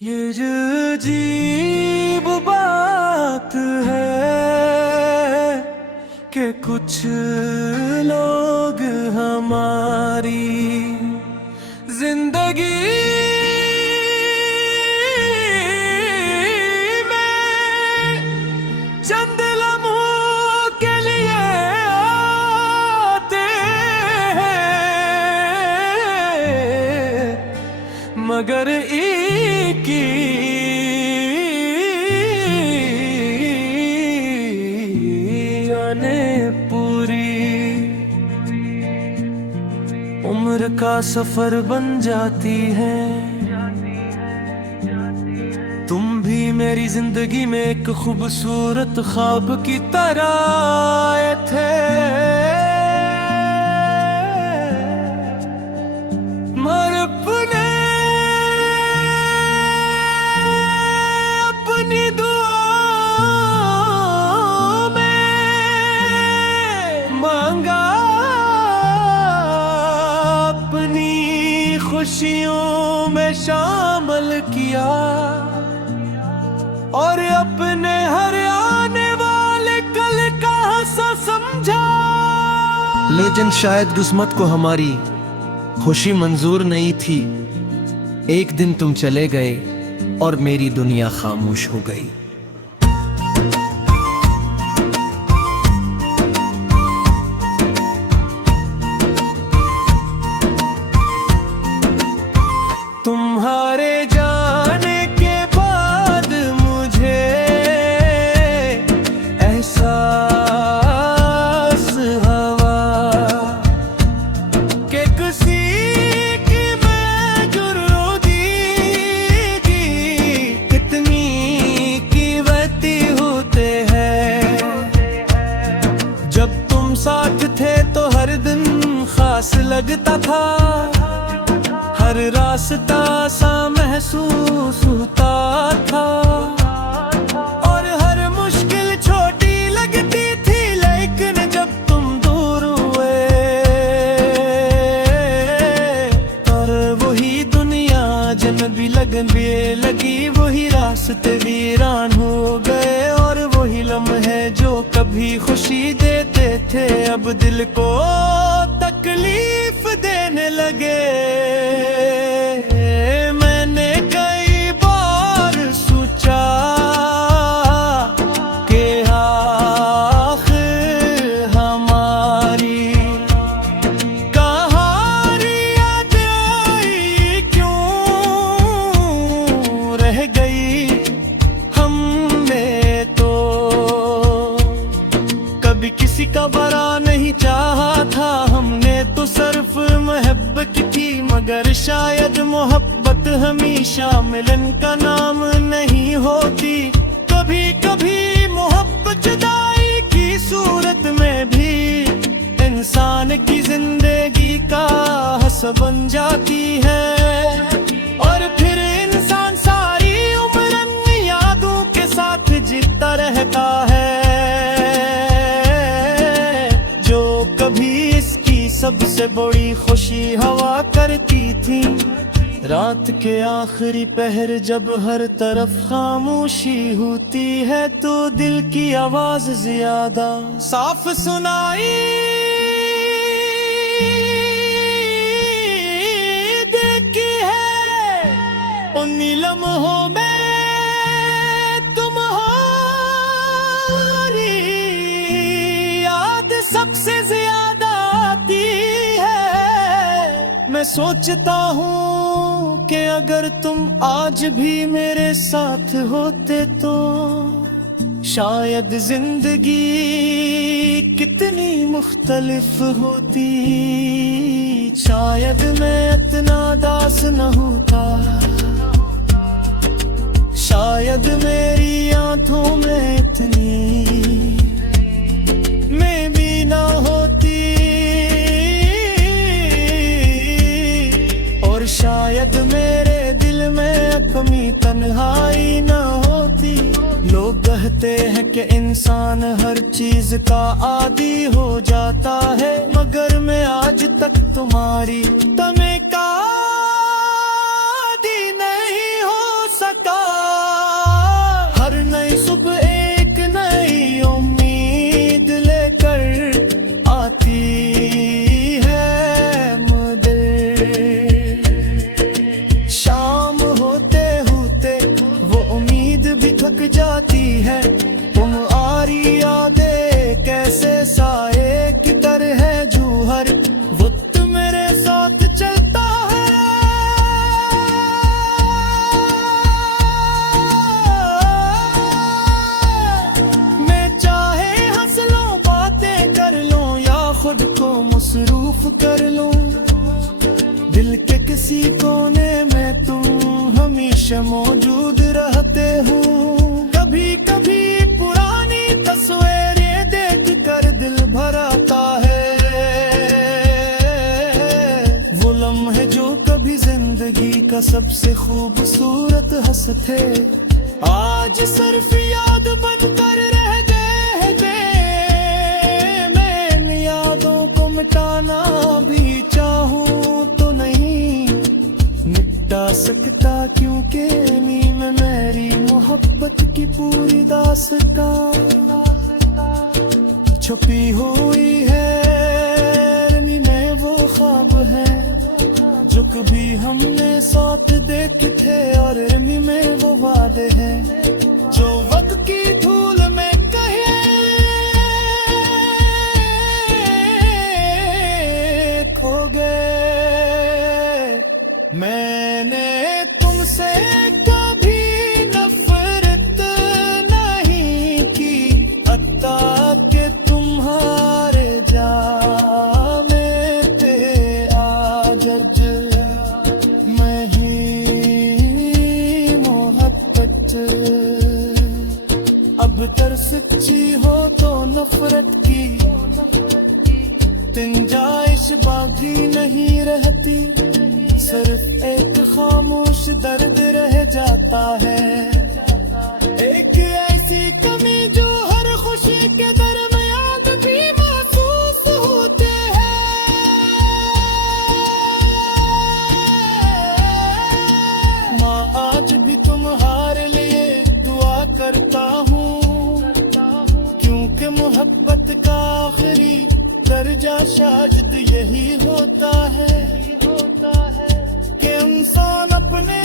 ये जो अजीब बात है कि कुछ लोग हमारी जिंदगी में चंद लम्हों के लिए आते हैं, मगर एक ही आने पूरी उम्र का सफर बन जाती है। तुम भी मेरी जिंदगी में एक खूबसूरत ख्वाब की तरह आए थे, मगर अपनी दुआओं में मांगा, अपनी खुशियों में शामिल किया और अपने हर आने वाले कल का सा समझा। लेकिन शायद किस्मत को हमारी खुशी मंजूर नहीं थी। एक दिन तुम चले गए और मेरी दुनिया खामोश हो गई। तुम्हारे जाने के बाद मुझे एहसास हुआ कि किसी की मैं जुर्रोदी की कितनी कीमती होते हैं। जब तुम साथ थे तो हर दिन खास लगता था, हर रास्ता सा महसूस होता था और हर मुश्किल छोटी लगती थी। लेकिन जब तुम दूर हुए और वही दुनिया अजनबी लगने लगी, वही रास्ते वीरान हो गए और वही लम्हे जो कभी खुशी देते थे अब दिल को तकलीफ देने लगे। मैंने कई बार सोचा कि आखिर हमारी कहानी अधूरी क्यों रह गई। हमने तो कभी किसी का बुरा नहीं चाहा था, हमने तो सिर्फ मोहब्बत की, मगर शायद मोहब्बत हमेशा मिलन का नाम नहीं होती। कभी कभी मोहब्बत जुदाई की सूरत में भी इंसान की जिंदगी का हिस्सा बन जाती है और फिर इंसान सारी उम्र अपनी यादों के साथ जीता रहता है, जो कभी इसकी सबसे बड़ी खुशी हवा करती थी। रात के आखिरी पहर जब हर तरफ खामोशी होती है तो दिल की आवाज ज्यादा साफ सुनाई देती है। उन्हीं लम्हों में तुम्हारी याद सबसे ज्यादा आती है। मैं सोचता हूँ कि अगर तुम आज भी मेरे साथ होते तो शायद जिंदगी कितनी मुख्तलिफ होती। शायद मैं इतना दास न होता, शायद मेरी आंखों में इतनी मैं भी ना होती और शायद मेरे दिल में कमी तन्हाई न होती। लोग कहते हैं कि इंसान हर चीज का आदी हो जाता है, मगर मैं आज तक तुम्हारी तमे का आदी नहीं हो सकता। है। तुम आरी यादें कैसे साए की तरह है जूहर, वक्त मेरे साथ चलता है। मैं चाहे हंस लूं, बातें कर लूं या खुद को मसरूफ कर लूं, दिल के किसी कोने में तुम हमेशा मौजूद रहते हो। कभी कभी पुरानी तस्वीरें देख कर दिल भर आता है, वो लम्हे जो कभी जिंदगी का सबसे खूबसूरत हंस थे, आज सिर्फ याद बनकर रह गए। मैं इन यादों को मिटाना भी चाहूं तो नहीं मिटा सकता, क्योंकि इन्हीं में मेरी मोहब्बत की पूरी दास्तां छुपी हुई है। इन्हीं में वो ख्वाब है जो कभी हमने साथ देखे थे, और इन्हीं में वो वादे हैं जो वक्त की धूल में कहे खो गए। मैंने तुमसे कभी नफरत नहीं की, अत्ता के तुम्हारे जामे थे आजर्ज मैं ही मोहब्बत। अब तर सच्ची हो तो नफरत की गुंजाइश बाकी नहीं रहती, सिर्फ एक खामोश दर्द रह जाता है। एक ऐसी कमी जो हर खुशी के दरमियान भी महसूस होते हैं। माँ आज भी तुम्हारे लिए दुआ करता हूँ, क्योंकि मोहब्बत का आखिरी दर्जा शायद यही होता है कि इंसान अपने